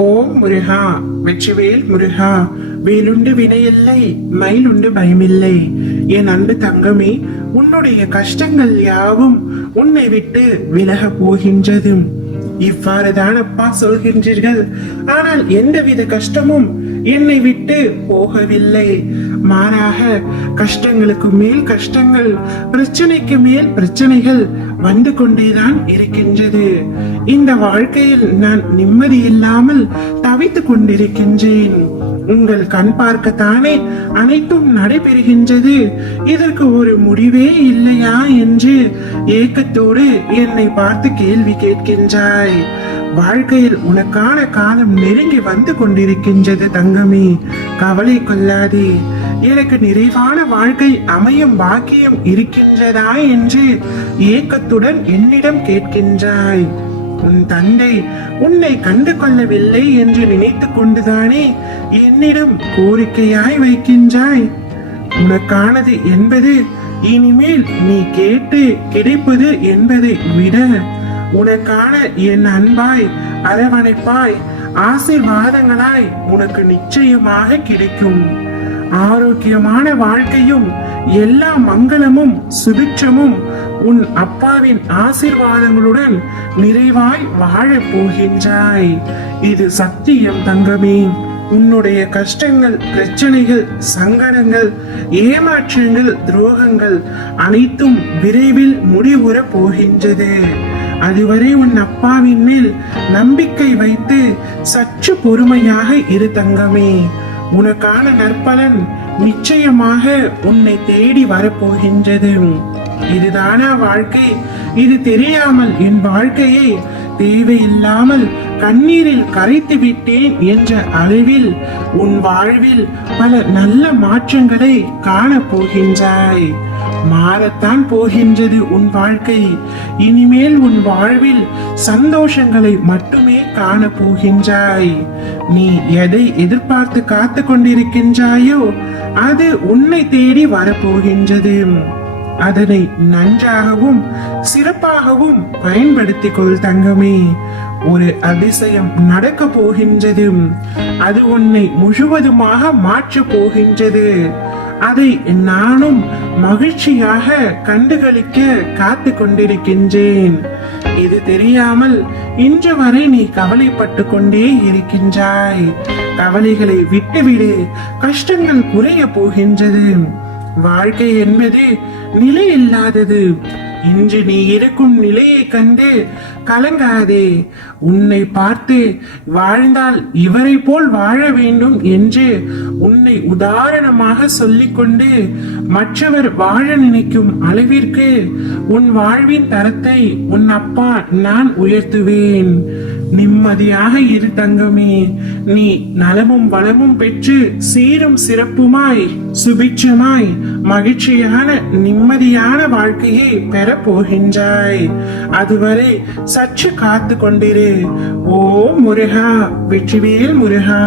ஓம் முருகா வெற்றிவேல் முருகா வேலுண்டு வினையில்லை மயிலுண்டு பயமில்லை. என் அன்பு தங்கமே உன்னுடைய கஷ்டங்கள் யாவும் உன்னை விட்டு விலக போகின்றது இவ்வாறுதான் அப்பா சொல்கின்றீர்கள். ஆனால் எந்தவித கஷ்டமும் என்னை விட்டு போகவில்லை. மாறாக கஷ்டங்களுக்கு மேல் கஷ்டங்கள் பிரச்சனைக்கு மேல் பிரச்சனைகள் வந்து கொண்டேதான் இருக்கின்றது. இந்த வாழ்க்கையில் நான் நிம்மதி இல்லாமல் தவித்துக் கொண்டிருக்கின்றேன். உங்கள் கண் பார்க்கத்தானே அனைத்தும் நடைபெறுகின்றது. இதற்கு ஒரு முடிவே இல்லையா என்று ஏக்கத்தோடு என்னை பார்த்து கேள்வி கேட்கின்றாய். வாழ்க்கையில் உனக்கான காலம் நெருங்கி வந்து கொண்டிருக்கின்றது தங்கமே. கவலை கொள்ளாதே. எனக்கு நிறைவான வாழ்க்கை அமையும் பாக்கியம் இருக்கின்றதா என்று ஏக்கத்துடன் என்னிடம் கேட்கின்றாய். உன் தந்தை உன்னை கண்டு கொள்ளவில்லை என்று நினைத்து கொண்டுதானே என்னிடம் கோரிக்கையாய் வைக்கின்றாய். உனக்கானது என்பது இனிமேல் நீ கேட்டு கிடைப்பது என்பதை விட உனக்கான என் அன்பாய் அரவணைப்பாய் ஆசீர்வாதங்களாய் உனக்கு நிச்சயமாக கிடைக்கும். ஆரோக்கியமான வாழ்க்கையும் எல்லா மங்களமும் சுபிட்சமும் உன் அப்பாவின் ஆசீர்வாதங்களுடன் நிறைவாய் வாழப் போகின்றாய். இது சத்தியம் தங்கமே. உன்னுடைய கஷ்டங்கள் பிரச்சனைகள் சங்கடங்கள் ஏமாற்றங்கள் துரோகங்கள் அனைத்தும் விரைவில் முடிவுற போகின்றது. அதுவரை உன் அப்பாவின் மேல் நம்பிக்கை வைத்து சற்று பொறுமையாக இரு தங்கமே. உனக்கான நற்பலன் நிச்சயமாக உன்னை தேடி வரப்போகின்றது. இதுதானா வாழ்க்கை? இது தெரியாமல் என் வாழ்க்கையை தேவையில்லாமல் கண்ணீரில் கரைத்து விட்டேன் என்ற அளவில் உன் வாழ்வில் பல நல்ல மாற்றங்களை காணப் போகின்றாய் மாறத்தான் போகின்றது உன் வாழ்க்கை. இனிமேல் உன் வாழ்வில் சந்தோஷங்களை மட்டுமே காண போகின்றாய். நீ எதை எதிர்பார்த்து காத்து கொண்டிருக்கின்றாயோ அது உன்னை தேடி வரப்போகின்றது. அதனை நன்றாகவும் சிறப்பாகவும் பயன்படுத்திக் கொள் தங்கமே. ஒரு அதிசயம் நடக்க போகின்றது. அது உன்னை முழுவதுமாக மாற்றப் போகின்றது. அதை நானும் மகிழ்ச்சியாக கண்டுகளிக்க காத்து கொண்டிருக்கின்றேன் இது தெரியாமல் இன்று வரை நீ கவலைப்பட்டு கொண்டே இருக்கின்றாய். கவலைகளை விட்டுவிடு. கஷ்டங்கள் குறைய போகின்றது. வாழ்க்கை என்பது நிலை இல்லாதது இன்று நீ இருக்கும் நிலையை கண்டு கலங்காதே. உன்னை பார்த்து வாழ்ந்தால் இவரை போல் வாழ வேண்டும் என்று உன்னை உதாரணமாக சொல்லிக்கொண்டு மற்றவர் வாழ நினைக்கும் அளவிற்கு உன் வாழ்வின் தரத்தை உன் அப்பா நான் உயர்த்துவேன். நிம்மதியாக இரு தங்கமே. நீ நலமும் வளமும் பெற்று சீரும் சிறப்புமாய் சுபிட்சமாய் மகிழ்ச்சியான நிம்மதியான வாழ்க்கையை பெறப் போகின்றாய் அதுவரை சற்று காத்து கொண்டிரு ஓ முருகா வெற்றிவேல் முருகா.